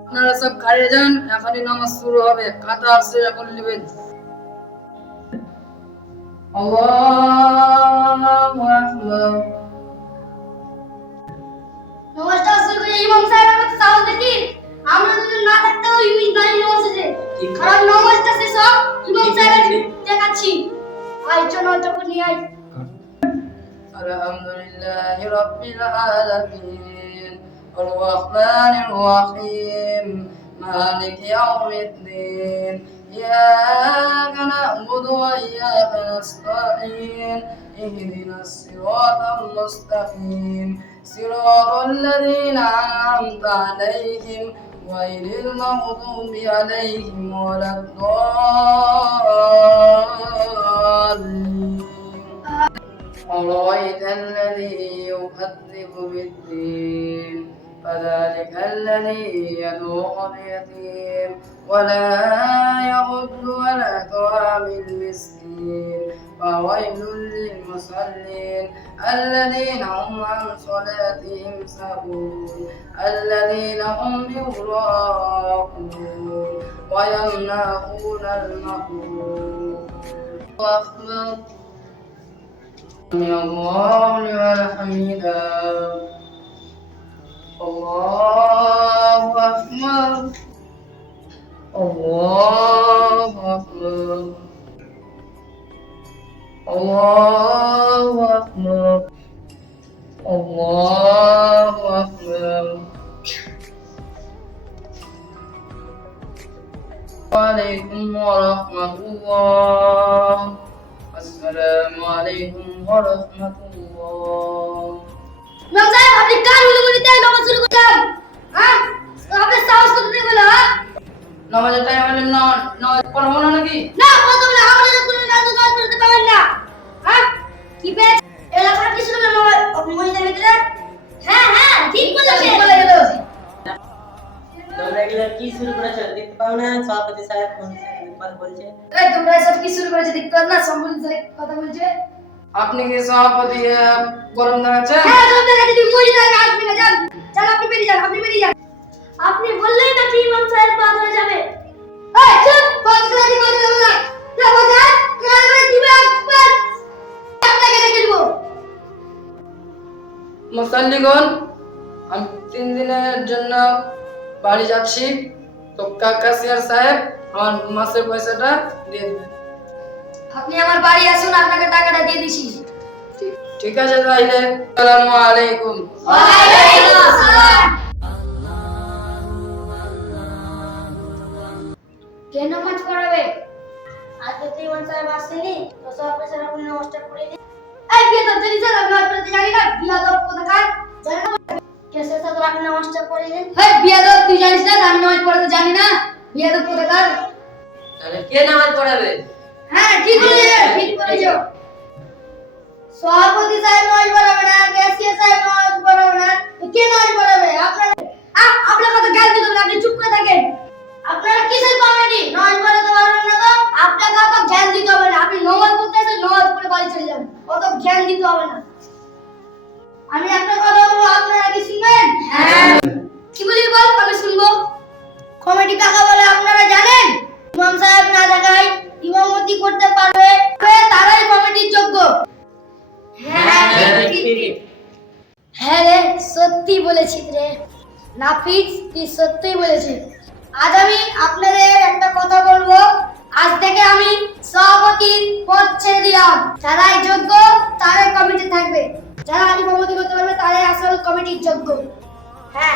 আপনারা সব খাইয়ে যান, এখনই নামাজ শুরু হবে। কাতা আসছে, এখন নেবেন। আল্লাহু আকবার। নামাজটা শুরু করে ইমাম সাহেবের কাছে সালাম দেখি আমরা যদি না থাকতে ওই ইব্রাহিম নামাজে কারণ নামাজটা শেষ হোক ইমাম সাহেবের দেখাচ্ছি আই চলো তবে নিয়ে আই আলহামদুলিল্লাহি রাব্বিল আলামিন আর রাহমানির রহিম মালিকি ইয়াউমিদ্দিন ইyyaka na'budu wa iyyaka nasta'in ihdinas siratal mustaqim siratal ladzina an'amta 'alaihim ghairil maghdubi 'alaihim waladdallin. أرأيت الذي يكذب بالدين فذلك الذي يدعو اليتيم ولا يغض ولا طعام المسكين فويل للمصلين الذين هم عن صلاتهم ساهون الذين هم يراءون ويمنعون المأمون. أكبر. سمع الله لمن حمده. الله أكبر. الله أكبر. الله أكبر. الله أكبر. وعليكم ورحمة الله. السلام عليكم ورحمة الله. ইমাম সাহেব আপনি কার উলুগুলিতে নামাজ শুরু করলেন হ্যাঁ আপনি সাহস করতে বলা নামাজের টাইম হলে নামাজ পড়বো না নাকি? না বলতে বলে আমাদের কোনো নামাজ পড়তে পারবেন না হ্যাঁ কি বে এলাকার কিছু না আপনি মনে যাবে কি হ্যাঁ হ্যাঁ ঠিক বলেছেন বলে গেল তোমরা এগুলো কি শুরু করেছো দেখতে পাও না সভাপতি সাহেব বলছে এই তোমরা সব কি শুরু করেছো দেখতে পাও না সম্বন্ধে সাহেব কথা বলছে আপনি কি সভাপতি গরম দেখাচ্ছেন? হ্যাঁ তোমরা যদি তুমি মরে যান আসবে না যান চল আপনি বেরিয়ে যান আপনি বললেই না কি ইমাম সাহেব বাদ হয়ে যাবে এই চুপ বন্ধ করে দি বন্ধ করো না যা বাজা করে দিবে একবার আপনাকে দেখে দেব মুসল্লিগণ, আমি 3 দিনের জন্য বাড়ি যাচ্ছি, তো কাকাসিয়ার সাহেব আমার মাসের পয়সাটা দিয়ে দেবেন। আপনি আমার বাড়ি আসুন আপনাকে টাকাটা দিয়ে দিছি ঠিক আছে তাইলে। আসসালামু আলাইকুম। ওয়া আলাইকুম আসসালাম কে নামাজ পড়াবে আজকে তো ইমাম সাহেব আসেনি তো সব পেছনে আপনি নামাজটা পড়ে দিন এই কে তো জানি স্যার আমি নামাজ পড়তে জানি না বিয়াদব কোথাকার জানি না কে স্যার তো আপনি নামাজটা পড়ে দিন এই বিয়াদব তুই জানিস না আমি নামাজ পড়তে জানি না বিয়াদব কোথাকার তাহলে কে নামাজ পড়াবে? হ্যাঁ ঠিক বলেছো সভাপতি সাহেব নামাজ পড়াবে না ক্যাশিয়ার সাহেব নামাজ পড়াবে না কে নামাজ পড়াবে আপনার কথা জ্ঞান দিতে হবে আপনি চুপ করে থাকেন আপনারা কিসের কমিটি নামাজ পড়াতে পারবেন না তো আপনাকে অত জ্ঞান দিতে হবে না আপনি নামাজ পড়তে এসে নামাজ পড়ে বাড়ি চলে যান অত জ্ঞান দিতে হবে না আমি একটা কথা বলবো আপনারা কি শুনবেন হ্যাঁ কি বলি বল আমি শুনবো কমিটি কাকে বলে আপনারা জানেন ইমাম সাহেব না দেখায় ইমামতি করতে পারবে তারাই কমিটির যোগ্য হ্যাঁ রে সত্যি বলেছিস রে নাফিস তুই সত্যিই বলেছিস আজ আমি আপনাদের একটা কথা বলবো আজ থেকে আমি সভাপতির পদ ছেড়ে দিলাম যারাই যোগ্য তারাই কমিটি থাকবে যারা ইমামতি করতে পারবে তারাই আসল কমিটির যোগ্য হ্যাঁ